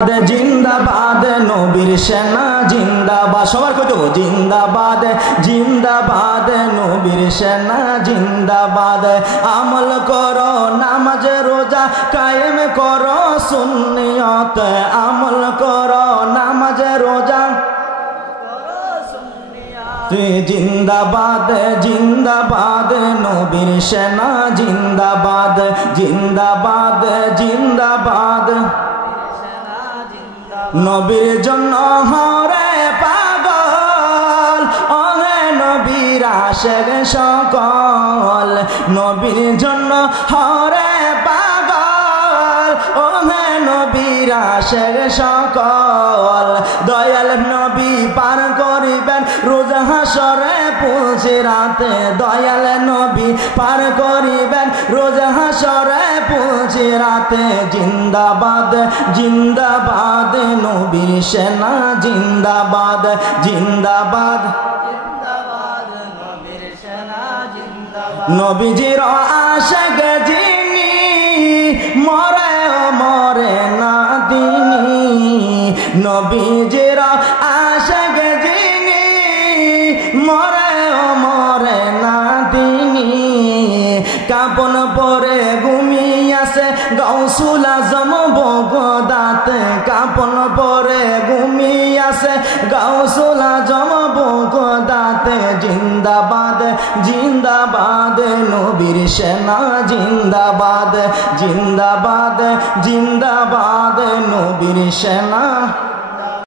জিন্দাবাদ নবীর সেনা জিন্দাবাদ সবার কইতো জিন্দাবাদ জিন্দাবাদ নবীর সেনা জিন্দাবাদ আমল করো নামাজ রোজা কায়েম করো সুন্নিয়ত আমল করো নামাজ রোজা জিন্দাবাদ জিন্দাবাদ নবীর সেনা জিন্দাবাদ জিন্দাবাদ জিন্দাবাদ নবীর জন্য হরে পাগল ওহে নবীর আশেক সকল নবীর জন্য হরে পাগল ওহে নবীর আশেক সকল দয়াল নবী পার করিবেন রোজ হাসরে পুলসি রাতে দয়াল নবী পার করিবেন রোজ হাসরে পুলসি রাতে জিন্দাবাদ জিন্দাবাদ নবীর সেনা জিন্দাবাদ জিন্দাবাদ নবীজির আশিক যিনি মরে ও মরে না তিনি নবীজির আশিক যিনি মরে ও মরে না তিনি কাপন পরে ঘুমিয়াছে গাউসুল আজম বগদাতে কাপন পরে ঘুমিয়াছে গাউসুল আজম বগদাতে জিন্দাবাদ জিন্দাবাদ নবীর সেনা জিন্দাবাদ জিন্দাবাদ জিন্দাবাদ নবীর সেনা।